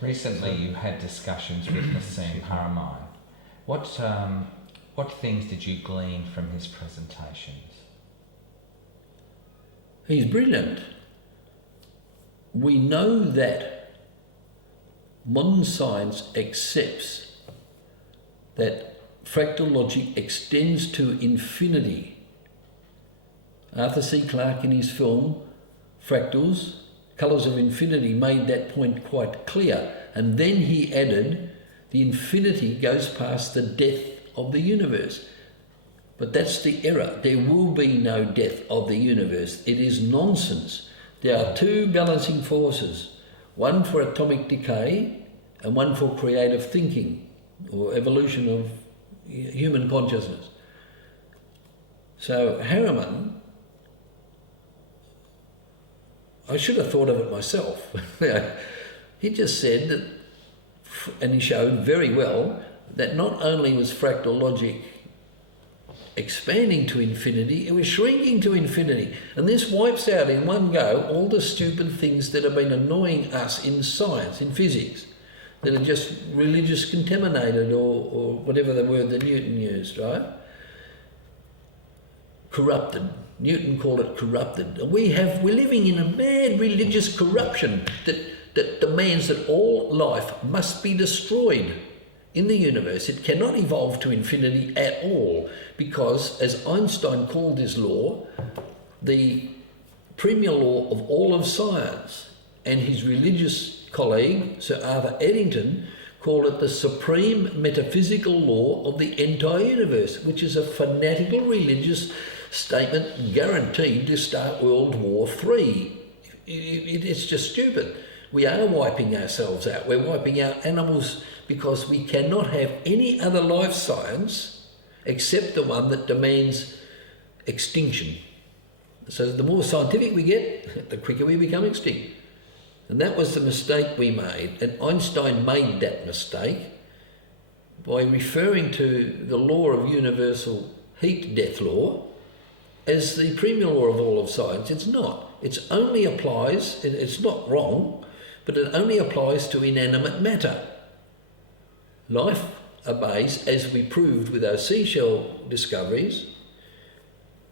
Recently, you had discussions with Nassim Haramein. What things did you glean from his presentations? He's brilliant. We know that modern science accepts that fractal logic extends to infinity. Arthur C. Clarke in his film Fractals, Colours of Infinity, made that point quite clear. And then he added, the infinity goes past the death of the universe. But that's the error. There will be no death of the universe. It is nonsense. There are two balancing forces, one for atomic decay and one for creative thinking or evolution of human consciousness. So Harriman, I should have thought of it myself. He just said that, and he showed very well, that not only was fractal logic expanding to infinity, it was shrinking to infinity. And this wipes out in one go all the stupid things that have been annoying us in science, in physics, that are just religious contaminated or whatever the word that Newton used, right? Corrupted. Newton called it corrupted. We're living in a mad religious corruption that demands that all life must be destroyed in the universe. It cannot evolve to infinity at all because, as Einstein called his law, the premier law of all of science, and his religious colleague, Sir Arthur Eddington, called it the supreme metaphysical law of the entire universe, which is a fanatical religious statement guaranteed to start World War III. It's just stupid. We are wiping ourselves out. We're wiping out animals because we cannot have any other life science except the one that demands extinction. So the more scientific we get, the quicker we become extinct. And that was the mistake we made. And Einstein made that mistake by referring to the law of universal heat death law as the premier law of all of science. It's not. It only applies, it's not wrong, but it only applies to inanimate matter. Life obeys, as we proved with our seashell discoveries.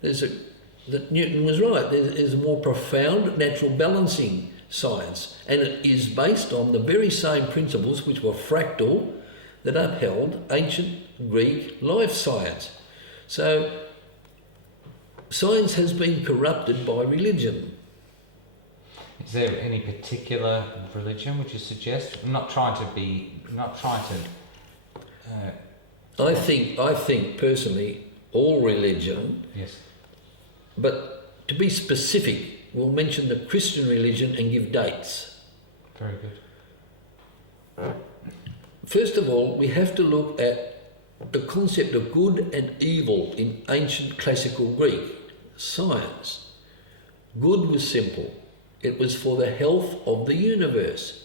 That Newton was right. There is a more profound natural balancing science, and it is based on the very same principles which were fractal that upheld ancient Greek life science. So science has been corrupted by religion. Is there any particular religion would you suggest? I'm not trying to. I think personally, all religion. Yes. But to be specific, we'll mention the Christian religion and give dates. Very good. First of all, we have to look at the concept of good and evil in ancient classical Greek science. Good was simple. It was for the health of the universe,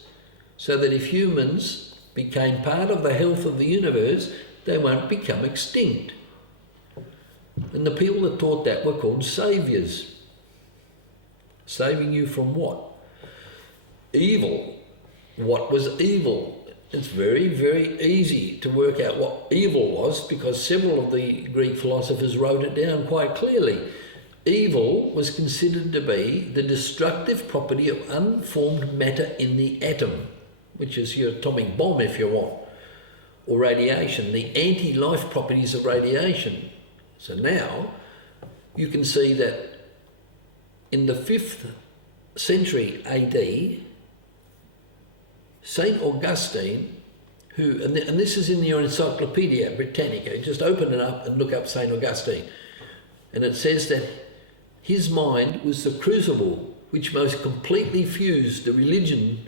so that if humans became part of the health of the universe, they won't become extinct. And the people that taught that were called saviours. Saving you from what? Evil. What was evil? It's very, very easy to work out what evil was because several of the Greek philosophers wrote it down quite clearly. Evil was considered to be the destructive property of unformed matter in the atom, which is your atomic bomb if you want, or radiation, the anti-life properties of radiation. So now you can see that in the 5th century AD, St. Augustine, and this is in your Encyclopedia Britannica, just open it up and look up St. Augustine, and it says that his mind was the crucible which most completely fused the religion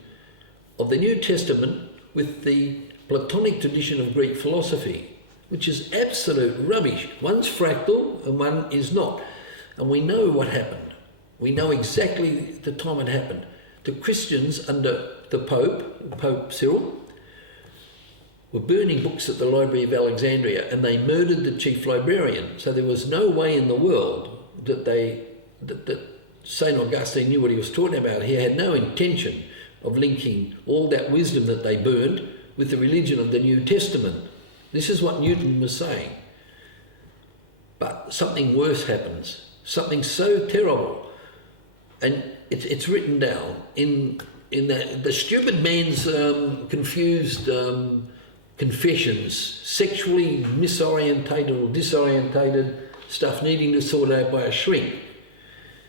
of the New Testament with the Platonic tradition of Greek philosophy, which is absolute rubbish. One's fractal and one is not. And we know what happened. We know exactly the time it happened. The Christians under the Pope Cyril, were burning books at the Library of Alexandria, and they murdered the chief librarian. So there was no way in the world that St. Augustine knew what he was talking about. He had no intention of linking all that wisdom that they burned with the religion of the New Testament. This is what Newton was saying. But something worse happens, something so terrible, and it's written down in the stupid man's confused confessions, sexually misorientated or disorientated stuff needing to sort out by a shrink.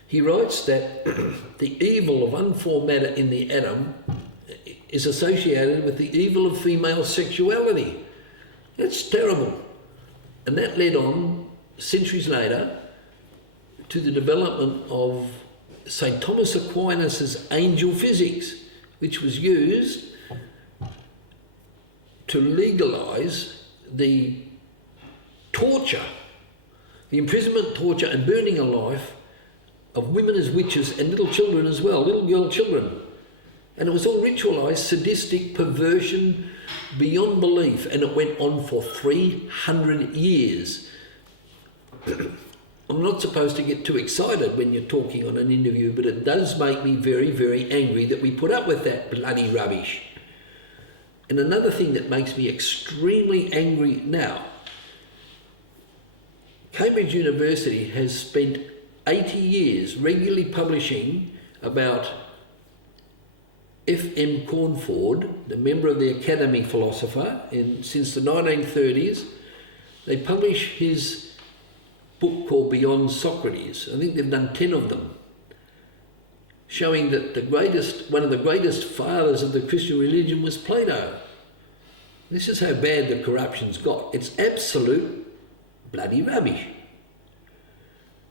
He writes that the evil of unformed matter in the atom is associated with the evil of female sexuality. That's terrible. And that led on, centuries later, to the development of St. Thomas Aquinas' angel physics, which was used to legalise the torture, the imprisonment, torture and burning alive of women as witches and little children as well, little girl children. And it was all ritualised, sadistic perversion beyond belief, and it went on for 300 years. I'm not supposed to get too excited when you're talking on an interview, but it does make me very, very angry that we put up with that bloody rubbish. And another thing that makes me extremely angry now, Cambridge University has spent 80 years regularly publishing about F.M. Cornford, the member of the Academy Philosopher, since the 1930s. They publish his book called Beyond Socrates. I think they've done 10 of them, showing that one of the greatest fathers of the Christian religion was Plato. This is how bad the corruption's got. It's absolute bloody rubbish.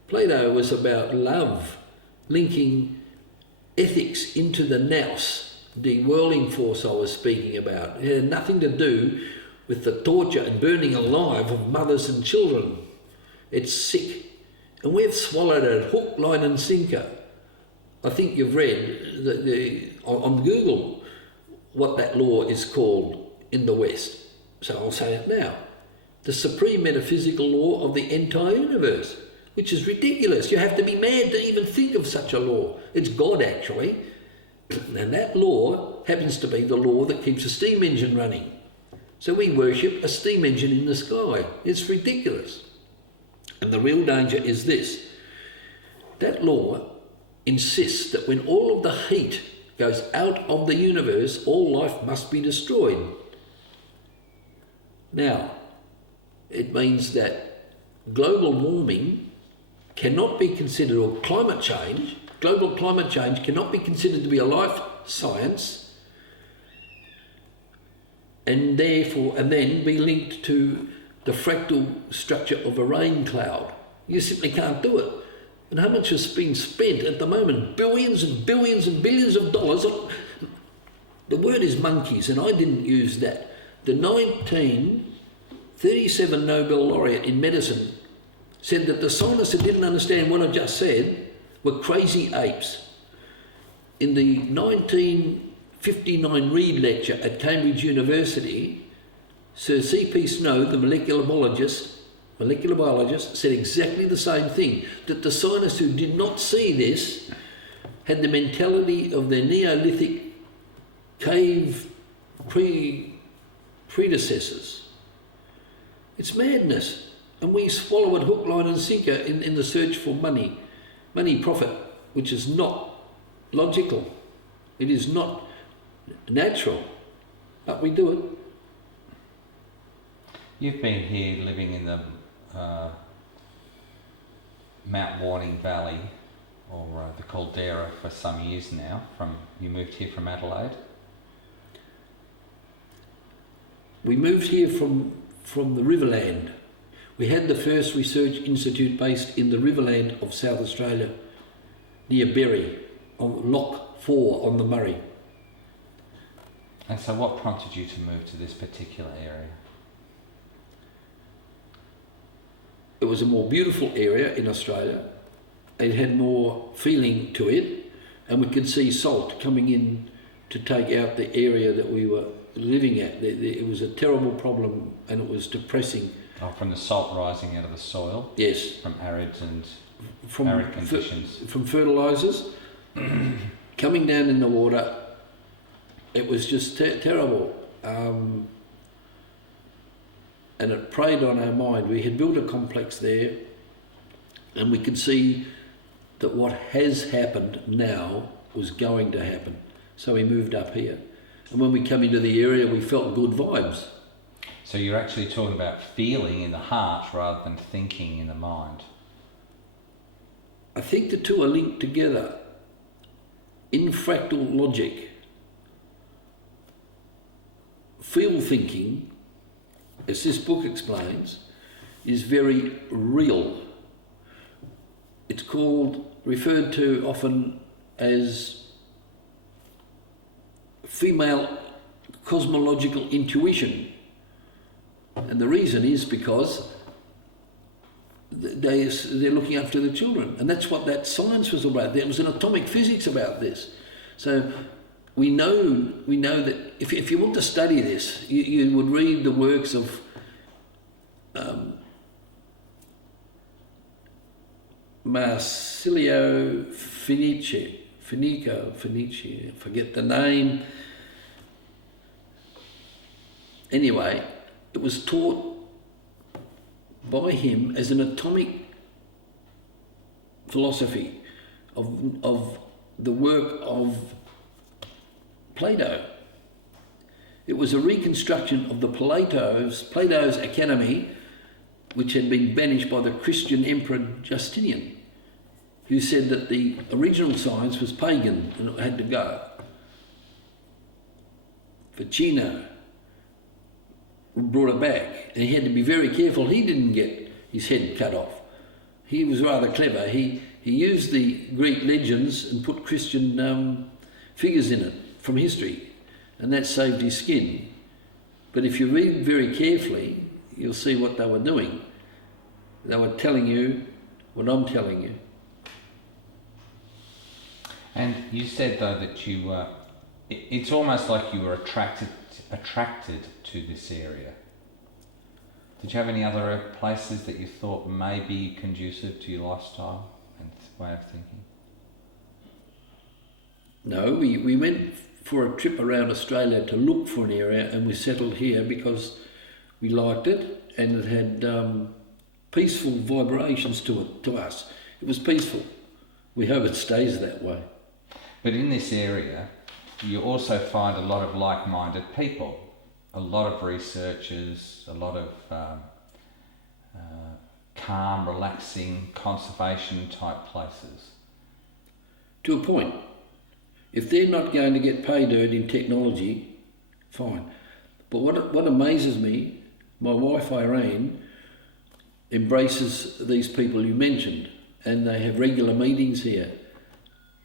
Plato was about love, linking ethics into the nous, the whirling force I was speaking about. It had nothing to do with the torture and burning alive of mothers and children. It's sick. And we've swallowed it hook, line and sinker. I think you've read on Google what that law is called in the West. So I'll say it now. The supreme metaphysical law of the entire universe, which is ridiculous. You have to be mad to even think of such a law. It's God, actually. And that law happens to be the law that keeps a steam engine running. So we worship a steam engine in the sky. It's ridiculous. And the real danger is this. That law insists that when all of the heat goes out of the universe, all life must be destroyed. Now, it means that global warming cannot be considered, or climate change, global climate change cannot be considered to be a life science, and then be linked to the fractal structure of a rain cloud. You simply can't do it. And how much has been spent at the moment? Billions and billions and billions of dollars. The word is monkeys, and I didn't use that. The 1937 Nobel laureate in medicine said that the scientists who didn't understand what I just said were crazy apes. In the 1959 Reed lecture at Cambridge University, Sir C.P. Snow, the molecular biologist, said exactly the same thing, that the scientists who did not see this had the mentality of their Neolithic cave predecessors. It's madness. And we swallow it hook, line and sinker in the search for money, profit, which is not logical. It is not natural, but we do it. You've been here living in the Mount Warning Valley, or the Caldera, for some years now. You moved here from Adelaide? We moved here from the Riverland. We had the first research institute based in the Riverland of South Australia, near Berry, on Loch 4 on the Murray. And so what prompted you to move to this particular area? It was a more beautiful area in Australia. It had more feeling to it, and we could see salt coming in to take out the area that we were living at. It was a terrible problem, and it was depressing. Oh, from the salt rising out of the soil? Yes. From arid conditions? From fertilisers coming down in the water, it was just terrible. And it preyed on our mind. We had built a complex there, and we could see that what has happened now was going to happen. So we moved up here. And when we come into the area, we felt good vibes. So you're actually talking about feeling in the heart rather than thinking in the mind. I think the two are linked together in fractal logic. Feel thinking, as this book explains, is very real. It's referred to often as female cosmological intuition. And the reason is because they're looking after the children. And that's what that science was about. There was an atomic physics about this. So we know that if you want to study this, you would read the works of Marsilio Fenice, I forget the name. Anyway, it was taught by him as an atomic philosophy of the work of Plato. It was a reconstruction of the Plato's Academy, which had been banished by the Christian Emperor Justinian, who said that the original science was pagan and it had to go. Ficino brought it back, and he had to be very careful he didn't get his head cut off. He was rather clever. He used the Greek legends and put Christian figures in it from history, and that saved his skin. But if you read very carefully, you'll see what they were doing. They were telling you what I'm telling you. And you said though that you were, it's almost like you were attracted to this area. Did you have any other places that you thought may be conducive to your lifestyle and way of thinking? No, we went for a trip around Australia to look for an area, and we settled here because we liked it and it had peaceful vibrations to us. It was peaceful. We hope it stays that way. But in this area, you also find a lot of like-minded people, a lot of researchers, a lot of calm, relaxing, conservation type places. To a point. If they're not going to get pay dirt in technology, fine. But what amazes me, my wife Irene embraces these people you mentioned, and they have regular meetings here.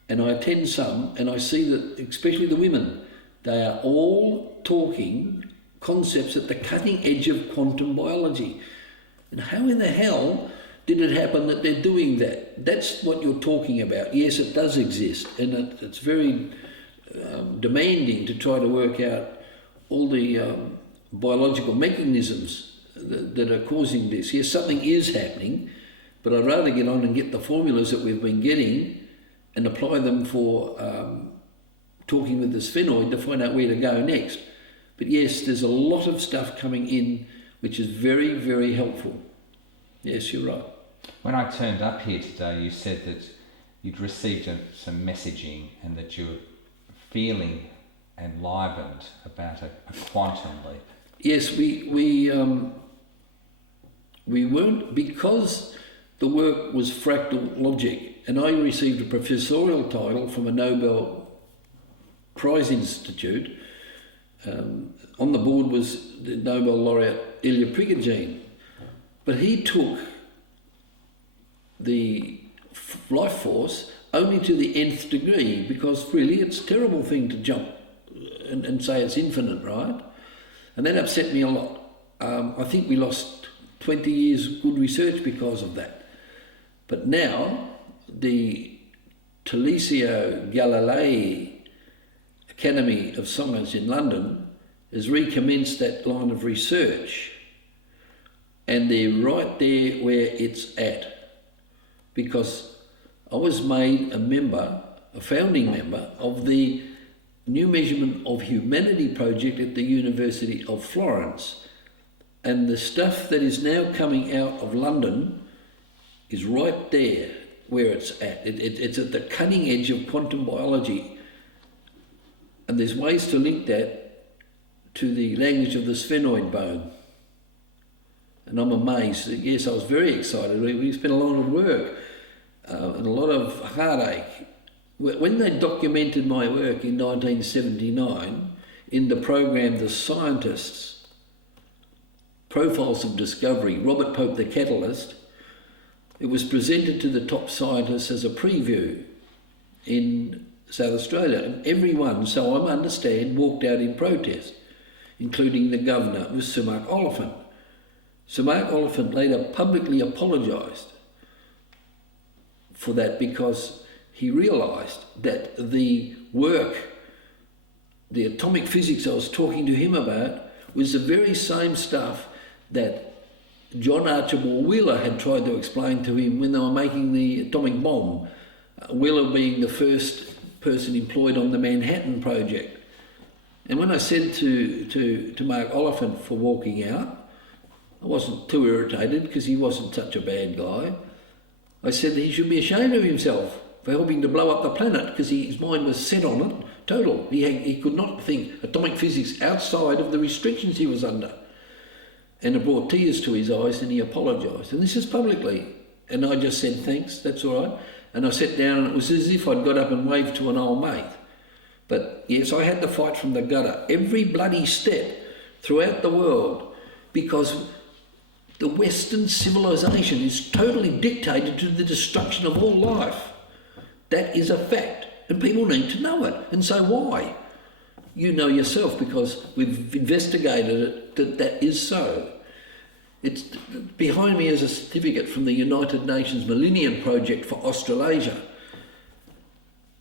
And I attend some, and I see that, especially the women, they are all talking concepts at the cutting edge of quantum biology. And how in the hell did it happen that they're doing that? That's what you're talking about. Yes, it does exist, and it's very demanding to try to work out all the biological mechanisms that are causing this. Yes, something is happening, but I'd rather get on and get the formulas that we've been getting and apply them for talking with the sphenoid to find out where to go next. But yes, there's a lot of stuff coming in which is very, very helpful. Yes, you're right. When I turned up here today, you said that you'd received some messaging and that you were feeling enlivened about a quantum leap. Yes, we weren't, because the work was fractal logic, and I received a professorial title from a Nobel Prize Institute. On the board was the Nobel laureate Ilya Prigogine, but he took the life force only to the nth degree, because really it's a terrible thing to jump and say it's infinite, right? And that upset me a lot. I think we lost 20 years good research because of that. But now the Telesio Galilei Academy of Science in London has recommenced that line of research, and they're right there where it's at, because I was made a founding member of the new measurement of humanity project at the University of Florence. And the stuff that is now coming out of London is right there where it's at. It's at the cutting edge of quantum biology. And there's ways to link that to the language of the sphenoid bone. And I'm amazed. Yes, I was very excited. We spent a lot of work and a lot of heartache. When they documented my work in 1979 in the program The Scientists, Profiles of Discovery, Robert Pope the Catalyst, it was presented to the top scientists as a preview in South Australia, and everyone, so I understand, walked out in protest, including the governor, was Sir Mark Oliphant. Sir Mark Oliphant later publicly apologised for that because he realised that the work, the atomic physics I was talking to him about, was the very same stuff that John Archibald Wheeler had tried to explain to him when they were making the atomic bomb, Wheeler being the first person employed on the Manhattan Project. And when I said to Mark Oliphant for walking out, I wasn't too irritated because he wasn't such a bad guy. I said that he should be ashamed of himself for helping to blow up the planet because his mind was set on it, total. He could not think atomic physics outside of the restrictions he was under. And it brought tears to his eyes and he apologised. And this is publicly. And I just said, thanks, that's all right. And I sat down and it was as if I'd got up and waved to an old mate. But yes, I had to fight from the gutter every bloody step throughout the world because the Western civilization is totally dictated to the destruction of all life. That is a fact, and people need to know it. And so why? You know yourself because we've investigated it that is so. It's behind me is a certificate from the United Nations Millennium Project for Australasia.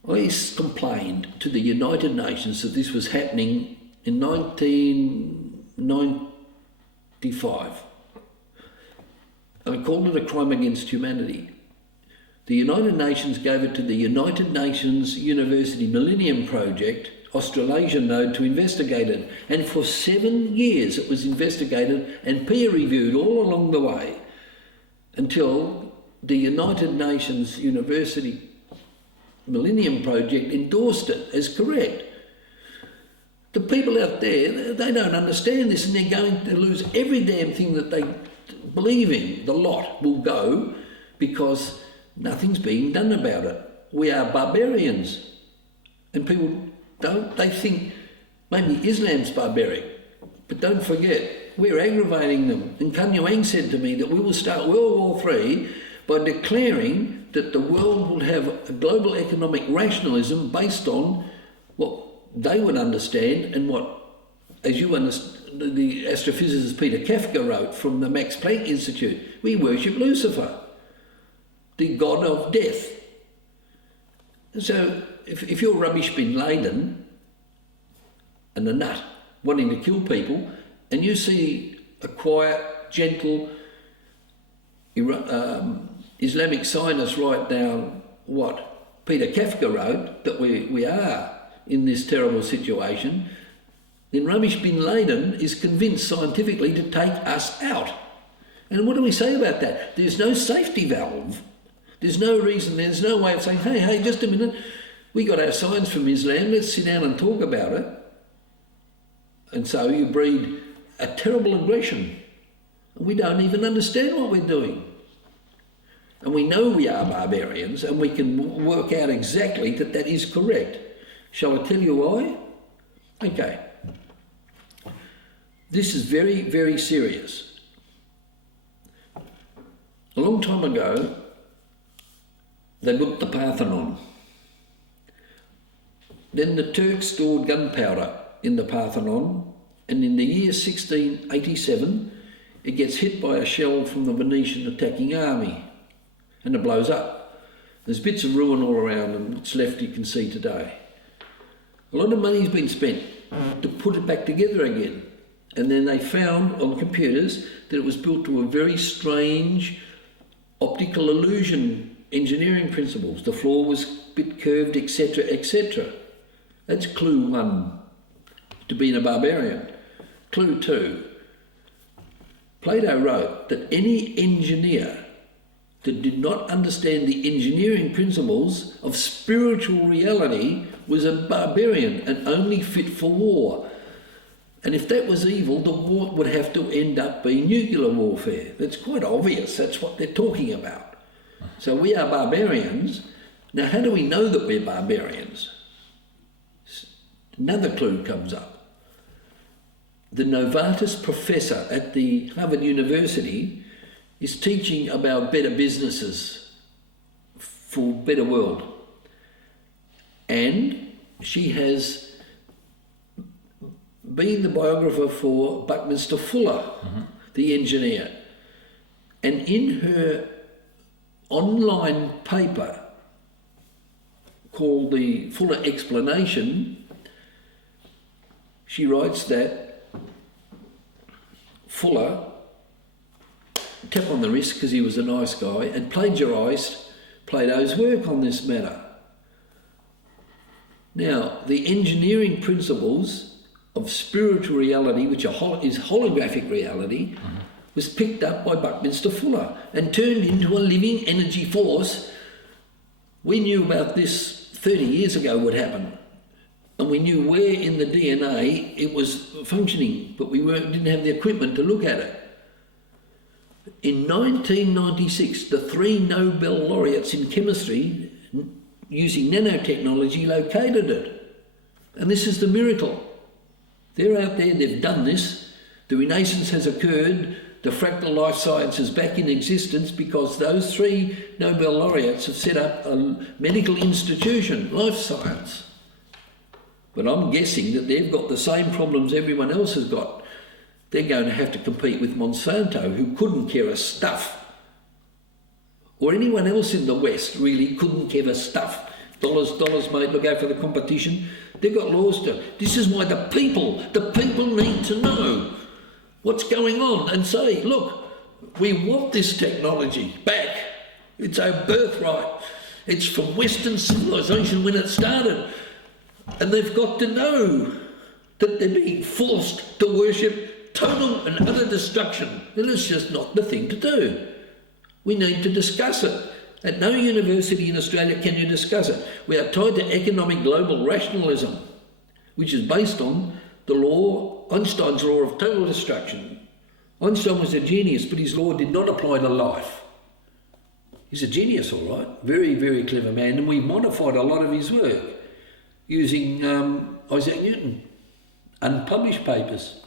I complained to the United Nations that this was happening in 1995. I called it a crime against humanity. The United Nations gave it to the United Nations University Millennium Project, Australasia node, to investigate it. And for 7 years it was investigated and peer-reviewed all along the way until the United Nations University Millennium Project endorsed it as correct. The people out there, they don't understand this and they're going to lose every damn thing that they believe in. The lot will go because nothing's being done about it. We are barbarians. And people they think maybe Islam's barbaric. But don't forget, we're aggravating them. And Kanyuang said to me that we will start World War III by declaring that the world will have a global economic rationalism based on what they would understand and what, as you understand, the astrophysicist Peter Kafka wrote from the Max Planck Institute. We worship Lucifer, the god of death. And so if you're Rubbish Bin Laden and a nut wanting to kill people and you see a quiet, gentle Islamic scientist write down what Peter Kafka wrote, that we are in this terrible situation, then Rubbish Bin Laden is convinced scientifically to take us out. And what do we say about that? There's no safety valve. There's no reason, there's no way of saying, hey, just a minute, we got our science from Islam, let's sit down and talk about it. And so you breed a terrible aggression. We don't even understand what we're doing. And we know we are barbarians and we can work out exactly that that is correct. Shall I tell you why? Okay. This is very, very serious. A long time ago, they built the Parthenon. Then the Turks stored gunpowder in the Parthenon, and in the year 1687, it gets hit by a shell from the Venetian attacking army, and it blows up. There's bits of ruin all around, and what's left you can see today. A lot of money's been spent to put it back together again, and then they found on computers that it was built to a very strange optical illusion engineering principles. The floor was a bit curved, etc., etc. That's clue one to being a barbarian. Clue two, Plato wrote that any engineer that did not understand the engineering principles of spiritual reality was a barbarian and only fit for war. And if that was evil, the war would have to end up being nuclear warfare. That's quite obvious. That's what they're talking about. So we are barbarians. Now, how do we know that we're barbarians? Another clue comes up. The Novartis professor at the Harvard University is teaching about better businesses for a better world. And she has been the biographer for Buckminster Fuller, the engineer. And in her online paper called the Fuller Explanation, she writes that Fuller tapped on the wrist because he was a nice guy and plagiarised Plato's work on this matter. Now, the engineering principles of spiritual reality, which is holographic reality, was picked up by Buckminster Fuller and turned into a living energy force. We knew about this 30 years ago would happen, and we knew where in the DNA it was functioning, but we didn't have the equipment to look at it. In 1996, the 3 Nobel laureates in chemistry using nanotechnology located it. And this is the miracle. They're out there, they've done this. The Renaissance has occurred. The fractal life science is back in existence because those 3 Nobel laureates have set up a medical institution, life science. But I'm guessing that they've got the same problems everyone else has got. They're going to have to compete with Monsanto, who couldn't care a stuff. Or anyone else in the West really couldn't care a stuff. Dollars, mate, look out for the competition. They've got laws to... This is why the people need to know what's going on and say, look, we want this technology back. It's our birthright. It's from Western civilization when it started. And they've got to know that they're being forced to worship total and utter destruction. And it's just not the thing to do. We need to discuss it. At no university in Australia can you discuss it. We are tied to economic global rationalism, which is based on the law, Einstein's law of total destruction. Einstein was a genius, but his law did not apply to life. He's a genius, all right. Very, very clever man, and we modified a lot of his work using Isaac Newton, unpublished papers.